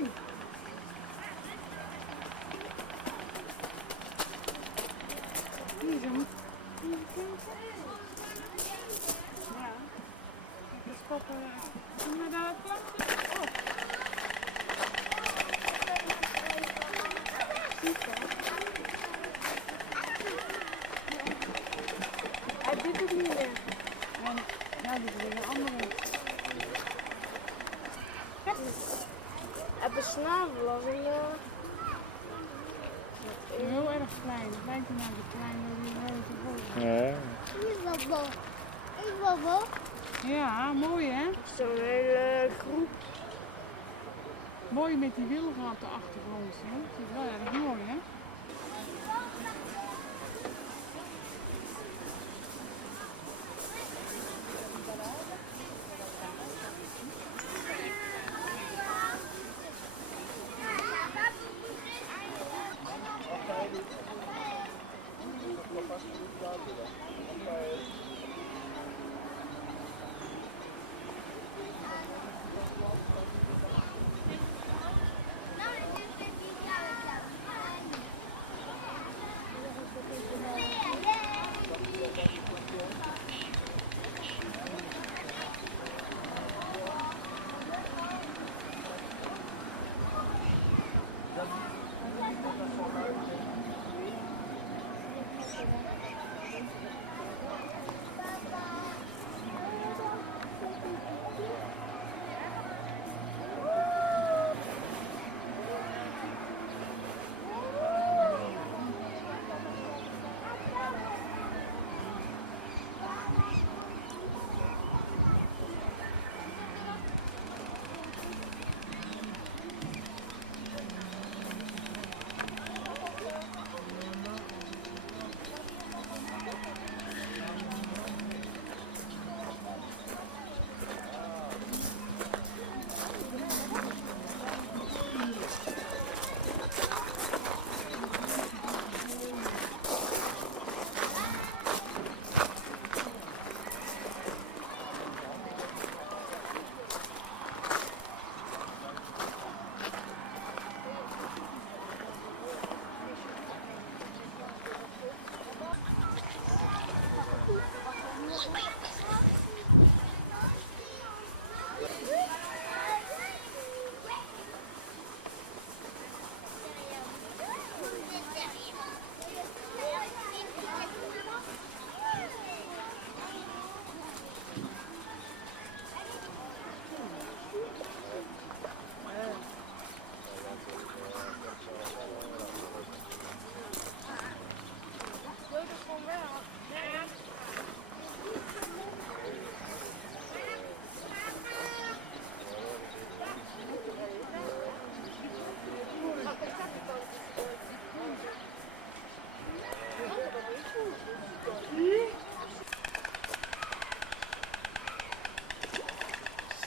Hier zo. Ja. Dat is papa. Doen we daar het plantje? Oh. Hij doet het niet meer. Ja, dit is weer een andere. Hij heeft een snavel als een... Heel erg klein. Het lijkt er nou zo klein dat die grote vol. Ja. Is dat Is dat wel? Ja, mooi hè? Zo'n hele groep. Mooi met die wilgen op de achtergrond. Hè? Dat is wel erg mooi hè?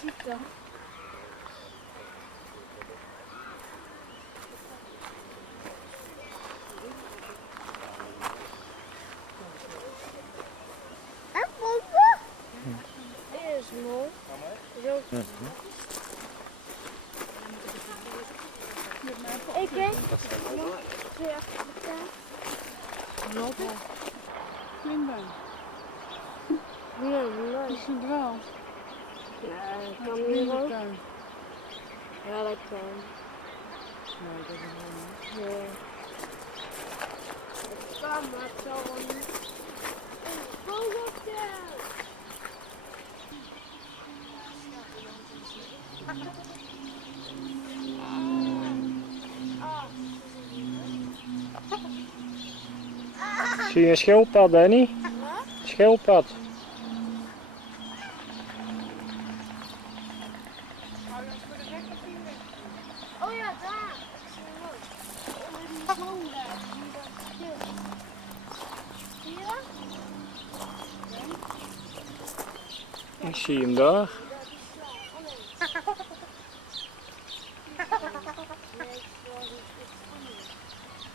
Ziekte. En pompen? Dit is mooi. Zo. Ik weet. Ja. Lopen. Klimbaan. Nee, nee. Is het wel? Ja, dat kan hier ook. Tuin. Ja, dat kan. Nee, dat is wel niet. Nee. Het kan, maar het zal wel niet. Een vogeltje! Zie je een schildpad, Danny? Schildpad. Oh ja, daar! Onder die boom daar. Zie je dat? Ik zie hem daar.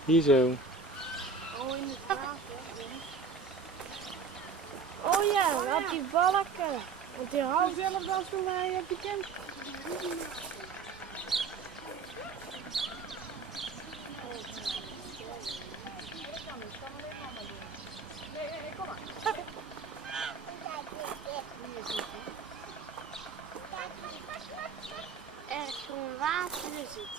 Hier zo. Oh, in het water. Oh ja, op die balken. Want die houdt Hetzelfde als toen wij op die camp. water is het.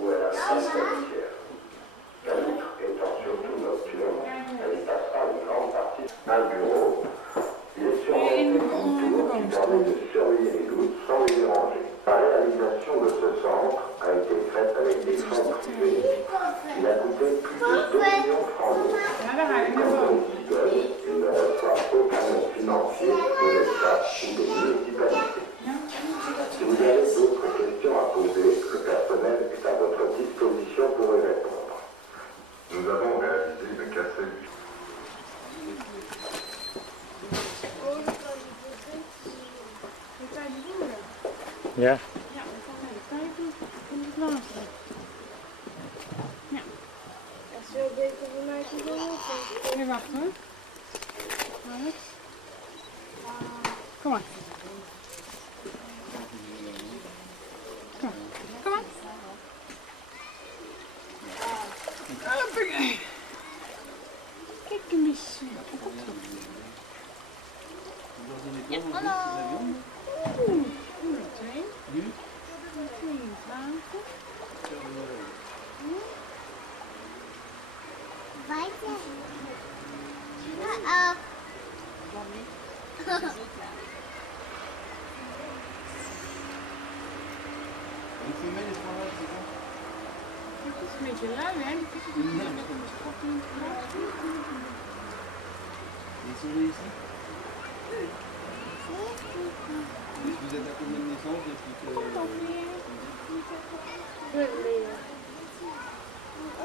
Où elle a sa litière. La loutre étant surtout nocturne, elle y passera une grande partie d'un bureau. Il est surmonté d'une tour qui permet de surveiller les loutres sans les déranger. La réalisation de ce centre a été faite avec des fonds privés. Il a coûté plus de 2 millions de francs. Il ne reçoit aucun aide financier de l'État ou des municipalités. Si vous avez d'autres questions à poser, le personnel est à votre disposition pour y répondre. Nous avons réalisé une cassette du Ja. Ja, we gaan even kijken. En het laatste. Ja. Dat is wel beter voor mij te doen. Even wachten hoor. Alex. Kom maar. Kom maar. Kom maar. Hoppakee. Kijk een beetje. Ja, hallo. Oeh, nummer 2. Nu? 22. Weiter. Uh-oh. Het is een beetje lui, hè? Vous êtes à combien de naissances depuis que...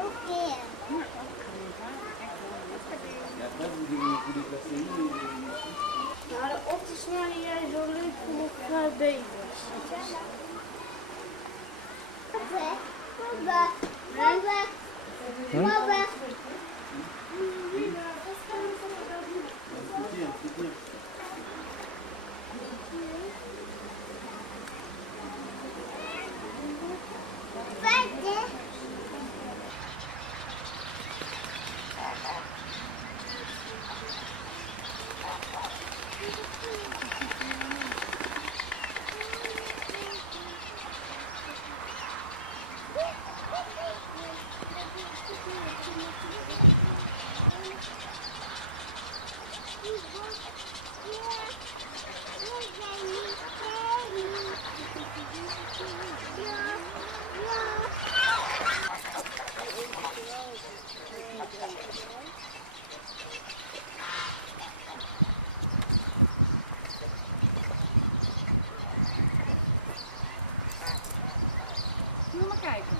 Ok. Et après, vous déplacez où Nou, de otters waren jij zo leuk voor elkaar bezig. Papa. Papa. Papa. Papa. Soutenir. Zullen we maar kijken?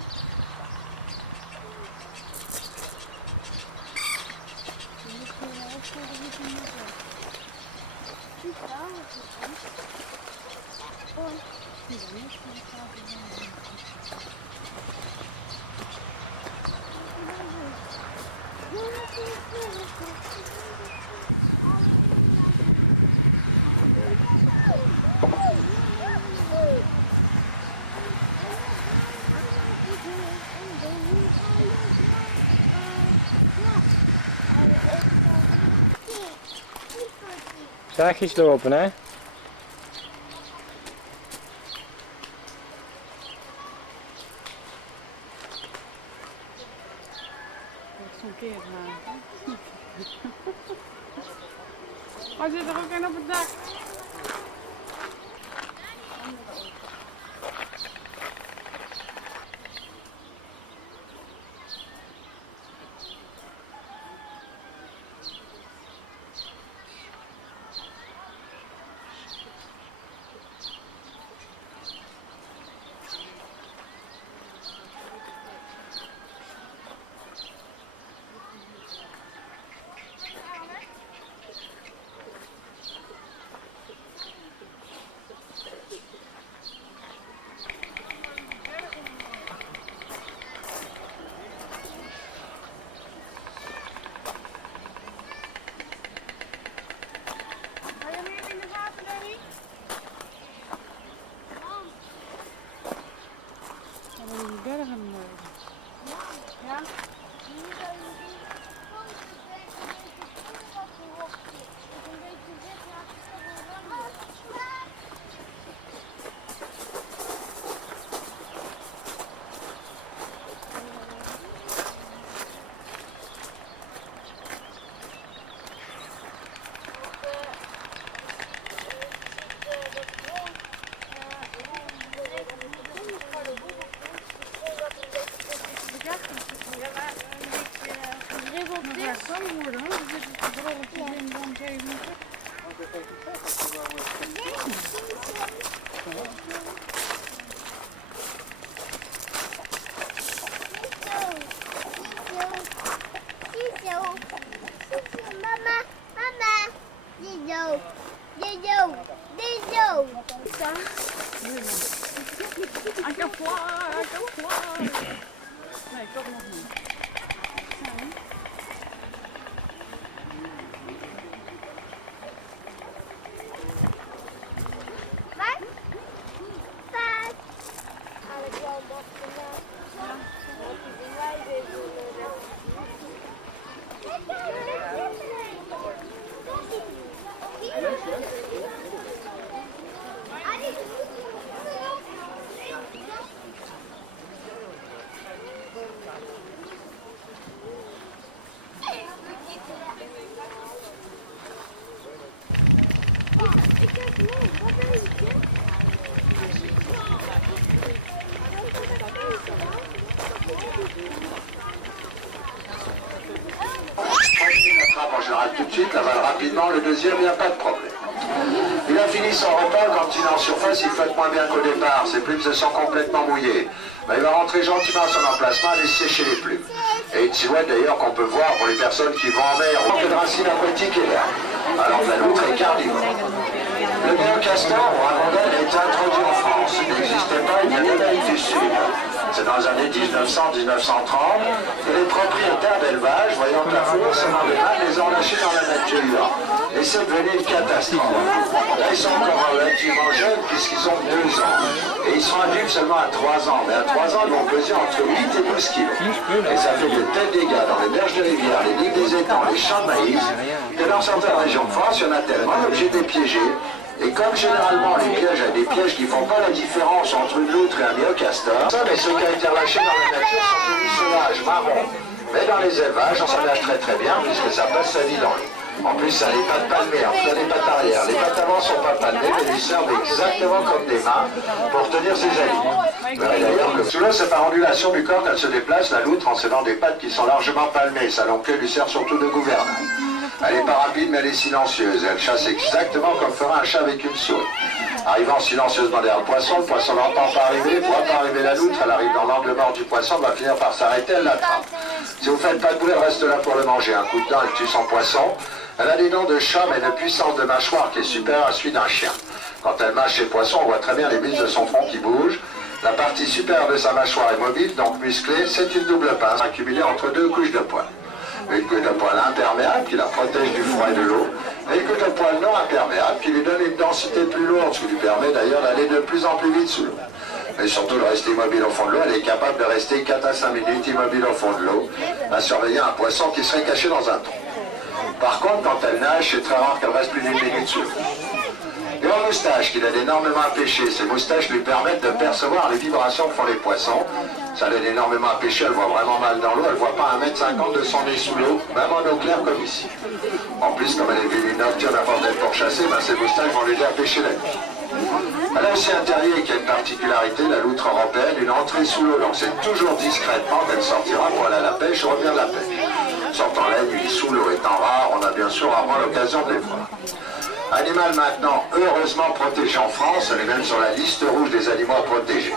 Zachtjes lopen, hè? Zo'n keer maken. Oh, zit er ook een op het dak? Ça. I can fly, I can fly. Nee, toch nog niet. Wat? Wat? Eigenlijk wel dat vandaag. Dat is in wij L'attrape en général tout de suite, l'avale rapidement, le deuxième, il n'y a pas de problème. Il a fini son repas, quand il est en surface, il flotte moins bien qu'au départ, ses plumes se sont complètement mouillées. Ben, il va rentrer gentiment à son emplacement et sécher les plumes. Et une silhouette d'ailleurs qu'on peut voir pour les personnes qui vont en mer. Le racine aquatique est là. Alors la loutre est carnivore. Le néocastor ou ragondelle a été introduit en France. Il n'existait pas, il vient d'Amérique du Sud. C'est dans les années 1900-1930 que les propriétaires d'élevage, voyant que la fourrure se vendait mal, les ont lâchés dans la nature. Et c'est devenu une catastrophe. Là, ils sont encore relativement jeunes puisqu'ils ont 2 ans. Et ils sont adultes seulement à 3 ans. Mais à 3 ans, ils vont peser entre 8 et 12 kilos. Et ça fait de tels dégâts dans les berges de rivière, les ligues des étangs, les champs de maïs, que dans certaines régions de France, il y en a tellement l'objet des piégés. Et comme généralement les pièges a des pièges qui ne font pas la différence entre une loutre et un néocastor, ça, mais ceux qui ont été relâchés dans la nature sont devenus sauvages, marrons. Mais dans les élevages, on s'en nage très très bien puisque ça passe sa vie dans l'eau. En plus, ça a les pattes palmées, en tout cas les pattes arrière. Les pattes avant ne sont pas palmées, mais ils servent exactement comme des mains pour tenir ses aliments. D'ailleurs, sous l'eau, c'est par ondulation du corps qu'elle se déplace, la loutre, en cédant des pattes qui sont largement palmées. Sa longue queue lui sert surtout de gouvernail. Elle n'est pas rapide, mais elle est silencieuse. Elle chasse exactement comme ferait un chat avec une souris. Arrivant silencieusement derrière le poisson l'entend pas arriver, voit pas arriver la loutre, elle arrive dans l'angle mort du poisson, va finir par s'arrêter, elle l'attrape. Si vous faites pas de bruit, elle reste là pour le manger. Un coup de dent, elle tue son poisson. Elle a des dents de chat, mais une puissance de mâchoire qui est supérieure à celui d'un chien. Quand elle mâche ses poissons, on voit très bien les muscles de son front qui bougent. La partie supérieure de sa mâchoire est mobile, donc musclée. C'est une double pince accumulée entre 2 couches de poils. Une couche de poils imperméable qui la protège du froid et de l'eau, et une couche de poils non imperméable qui lui donne une densité plus lourde, ce qui lui permet d'ailleurs d'aller de plus en plus vite sous l'eau. Mais surtout de rester immobile au fond de l'eau, elle est capable de rester 4 à 5 minutes immobile au fond de l'eau, à surveiller un poisson qui serait caché dans un tronc. Par contre, quand elle nage, c'est très rare qu'elle reste plus d'1 minute sous l'eau. Et en moustache, qu'il aide énormément à pêcher, ces moustaches lui permettent de percevoir les vibrations que font les poissons. Ça l'aide énormément à pêcher, elle voit vraiment mal dans l'eau, elle ne voit pas 1,50 m de son nez sous l'eau, même en eau claire comme ici. En plus, comme elle est venue nocturne avant d'être pourchassée, ces moustaches vont l'aider à pêcher la nuit. Elle a aussi un terrier qui a une particularité, la loutre européenne, une entrée sous l'eau, donc c'est toujours discrètement qu'elle sortira pour aller à la pêche ou revenir de la pêche. Sortant la nuit, sous l'eau étant rare, on a bien sûr rarement l'occasion de les voir. Animal maintenant heureusement protégé en France, elle est même sur la liste rouge des animaux à protéger.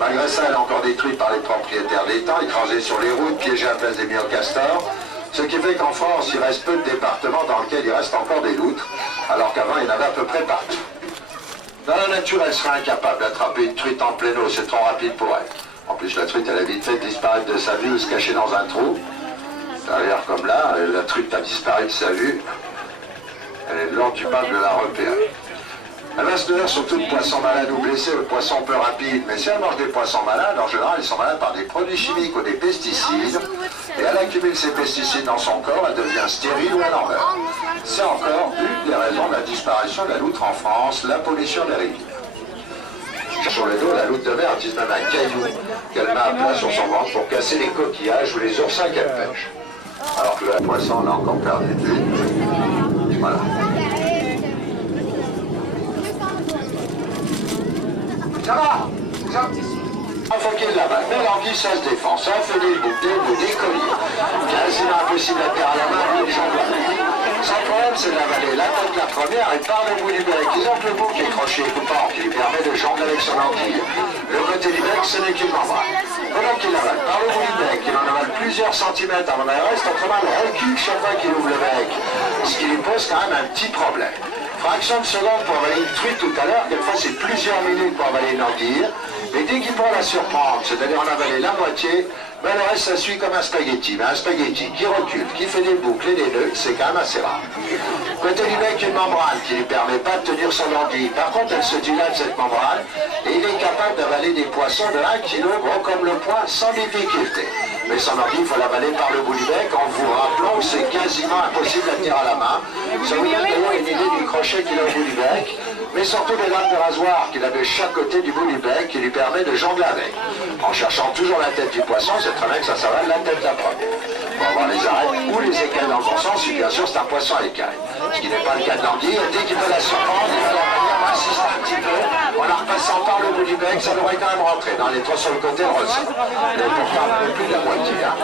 Malgré ça, elle est encore détruite par les propriétaires d'étangs, écrasée sur les routes, piégée à la place des myocastors, ce qui fait qu'en France, il reste peu de départements dans lesquels il reste encore des loutres, alors qu'avant, il y en avait à peu près partout. Dans la nature, elle serait incapable d'attraper une truite en pleine eau, c'est trop rapide pour elle. En plus, la truite, elle a vite fait de disparaître de sa vue ou se cacher dans un trou. D'ailleurs, comme là, la truite a disparu de sa vue. Elle est lors du parc de la repérer. Elle va se nourrir surtout de poissons malades ou blessés, de poissons peu rapides. Mais si elle mange des poissons malades, en général, ils sont malades par des produits chimiques ou des pesticides. Et elle accumule ces pesticides dans son corps, elle devient stérile ou elle en meurt. C'est encore une des raisons de la disparition de la loutre en France, la pollution des rivières. Sur le dos, la loutre de mer utilise même un caillou qu'elle met à plat sur son ventre pour casser les coquillages ou les oursins qu'elle pêche. Alors que le poisson, on a encore perdu de vue. Voilà. Ça va? Enfoquer de la balle, mais l'anguille, ça se défend. Ça fait des bouteilles de décollier. Quasiment impossible à faire à la main, ni de jambes. Son problème, c'est de l'avaler. La tête la première et par le bout du bec. Ils ont le bout qui est croché et coupant, qui lui permet de jongler avec son anguille. Le côté du bec, ce n'est qu'une membrane. Pendant qu'il avale par le bout du bec, il en avale plusieurs centimètres avant d'en rester autrement le recul chaque fois qu'il ouvre le bec. Ce qui lui pose quand même un petit problème. Fraction de seconde pour avaler une truite tout à l'heure, quelquefois c'est plusieurs minutes pour avaler une anguille. Mais dès qu'il pourra la surprendre, c'est-à-dire en avaler la moitié, ben le reste ça suit comme un spaghetti. Mais un spaghetti qui recule, qui fait des boucles et des nœuds, c'est quand même assez rare. Côté du bec, une membrane qui ne lui permet pas de tenir son anguille. Par contre, elle se dilate cette membrane et il est capable d'avaler des poissons de 1 kg gros comme le poing sans difficulté. Mais son anguille, il faut l'avaler par le bout du bec en vous rappelant que c'est quasiment impossible à tenir à la main. Ça vous donne d'ailleurs une idée du crochet qu'il a au bout du bec, mais surtout des lames de rasoir qu'il a de chaque côté du bout du bec qui lui permet de jongler avec. En cherchant toujours la tête du poisson, c'est très bien que ça s'avale la tête de la première. Pour avoir les arêtes ou les écailles dans le bon sens, si bien sûr c'est un poisson à écailles. Ce qui n'est pas le cas de l'anguille, et dès qu'il peut la surprendre, il va la manière insister un petit peu, en la repassant par le bout du bec, ça devrait quand même rentrer. Dans les trois sur le côté, on ressent. Mais pourtant, un peu plus de la moitié. Hein.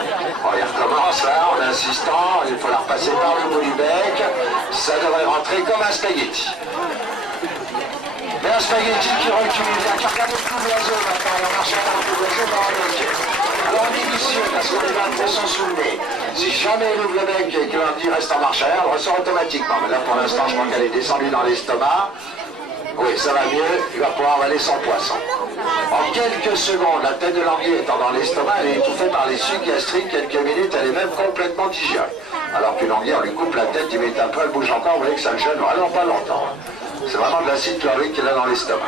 Bon, il recommence là, en insistant, il faut la repasser par le bout du bec, ça devrait rentrer comme un spaghetti. Et un spaghetti qui recule, il y a regarde le coup d'oiseau maintenant, on marche par le coup d'oiseau dans le bec. Alors on est vicieux parce qu'on est là de son sous le nez. Si jamais il ouvre le bec et que l'anguille reste en marche arrière, elle ressort automatiquement. Mais là pour l'instant je crois qu'elle est descendue dans l'estomac. Oui, ça va mieux, il va pouvoir avaler son poisson. En quelques secondes, la tête de l'anguille étant dans l'estomac, elle est étouffée par les sucs gastriques. Quelques minutes, elle est même complètement digérée. Alors qu'une anguille, on lui coupe la tête, il met un peu, elle bouge encore, vous voyez que ça ne gêne alors pas longtemps. C'est vraiment de l'acide chlorhydrique qu'il a dans l'estomac.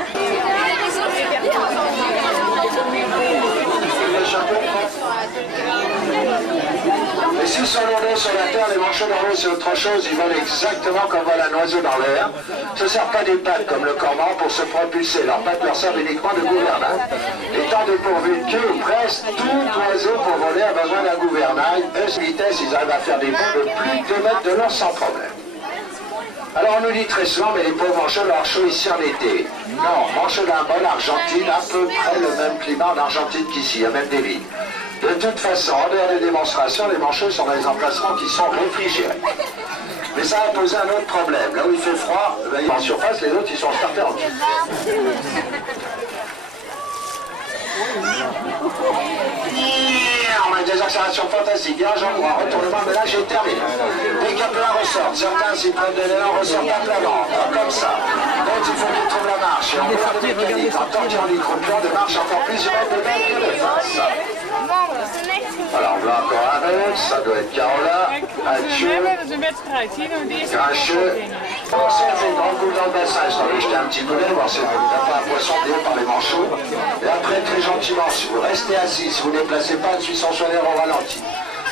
Et s'ils sont lourdés sur la terre, les manchots dans l'eau c'est autre chose, ils volent exactement comme vole un oiseau dans l'air. Ce ne servent pas des pattes comme le cormorant pour se propulser, leurs pattes leur servent uniquement de gouvernail. Étant dépourvus de queue, presque tout oiseau pour voler a besoin d'un gouvernail. Eux, vitesse, ils arrivent à faire des bonds de plus de 2 mètres de long sans problème. Alors on nous dit très souvent, mais les pauvres manchots leur chaud ici en été. Non, manchots d'un bol, Argentine, à peu près le même climat en Argentine qu'ici, il y a même des vignes. De toute façon, en dehors des démonstrations, les manchots sont dans des emplacements qui sont réfrigérés. Mais ça a posé un autre problème. Là où il fait froid, ben, en surface, les autres ils sont startés en dessous. On a des accélérations fantastiques. Un endroit, retournement, mais là j'ai terminé. Dès qu'un plein ressort, certains s'y prennent de l'élan, ressortent à plat ventre, comme ça. Donc il faut qu'ils trouvent la marche. Et on voit des mécaniques en tortillant les croupions de marche encore plus humaine de même que de face. Alors on voit encore un autre, ça doit être Carola, Hatcheux, Grincheux. Commencez à faire une grande boule dans le bassin, histoire de jeter un petit boulet, voir si vous n'avez pas un poisson délié par les manchots. Et après, très gentiment, si vous restez assis, si vous ne déplacez pas dessus son soigneur au ralenti.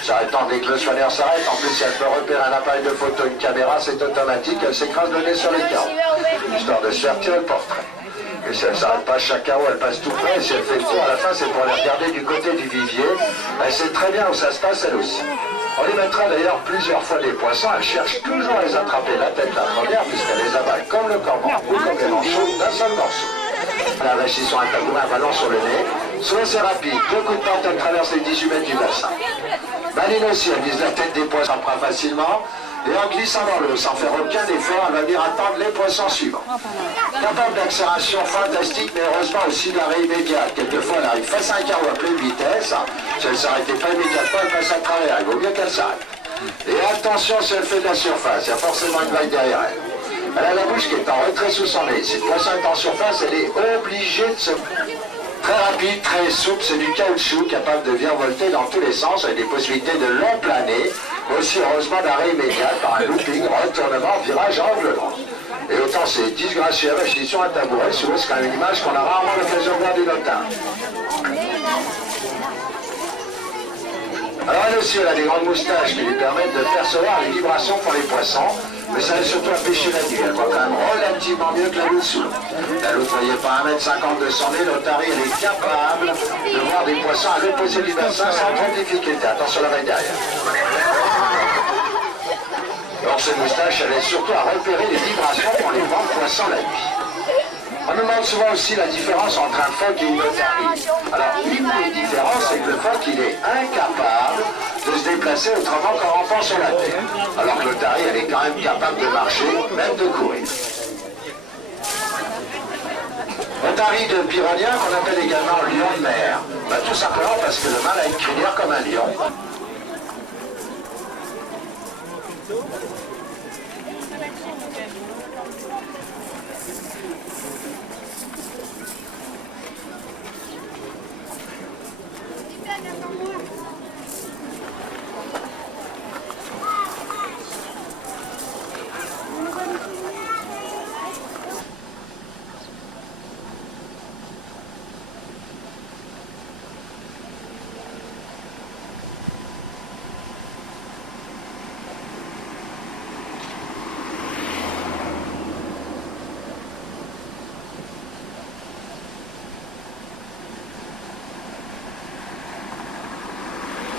S'arrêtant dès que le soigneur s'arrête, en plus si elle peut repérer un appareil de photo, une caméra, c'est automatique, elle s'écrase le nez sur les carreaux, histoire de se faire tirer le portrait. Et si elle ne s'arrête pas chaque carreau, elle passe tout près, et si elle fait le tour à la fin, c'est pour aller regarder du côté du vivier. Elle sait très bien où ça se passe, elle aussi. On les mettra d'ailleurs plusieurs fois des poissons, elle cherche toujours à les attraper la tête la première, puisqu'elle les avale comme le cormorant ou comme les manchots d'un seul morceau. La vache, ils sont un tabouret, un ballon sur le nez. Soit c'est rapide, 2 coups de patte, elle traverse les 18 mètres du bassin. Baline aussi, elle vise la tête des poissons facilement. Et en glissant dans l'eau, sans faire aucun effort, elle va venir attendre les poissons suivants. Capable d'accélération fantastique, mais heureusement aussi d'arrêt immédiat. Quelquefois, elle arrive face à un carreau à pleine vitesse. Si elle ne s'arrêtait pas immédiatement, elle passe à travers. Il vaut mieux qu'elle s'arrête. Et attention, si elle fait de la surface, il y a forcément une vague derrière elle. Elle a la bouche qui est en retrait sous son nez. Si le poisson est en surface, elle est obligée de se... Très rapide, très souple, c'est du caoutchouc capable de virevolter dans tous les sens avec des possibilités de long planer, mais aussi heureusement d'arrêt immédiat par un looping, retournement, virage, angle long. Et autant c'est disgracieux avec ils sont à tabouret, souvent c'est quand même une image qu'on a rarement l'occasion de voir du notin. Alors elle aussi, elle a des grandes moustaches qui lui permettent de percevoir les vibrations pour les poissons, mais ça aide surtout à pêcher la nuit. Elle voit quand même relativement mieux que la loutre sous l'eau. La loutre ne voyait pas 1,50 m de son nez, l'otarie elle est capable de voir des poissons à l'opposé du bassin sans trop de difficulté. Attention la vague derrière. Donc cette moustache, elle aide surtout à repérer les vibrations pour les grands poissons la nuit. On nous demande souvent aussi la différence entre un phoque et une otarie. Alors, une des différences, c'est que le phoque, il est incapable de se déplacer autrement qu'en rampant sur la terre. Alors que l'otarie, elle est quand même capable de marcher, même de courir. Otarie de Pyronien, qu'on appelle également lion de mer. Bah, tout simplement parce que le mâle a une crinière comme un lion.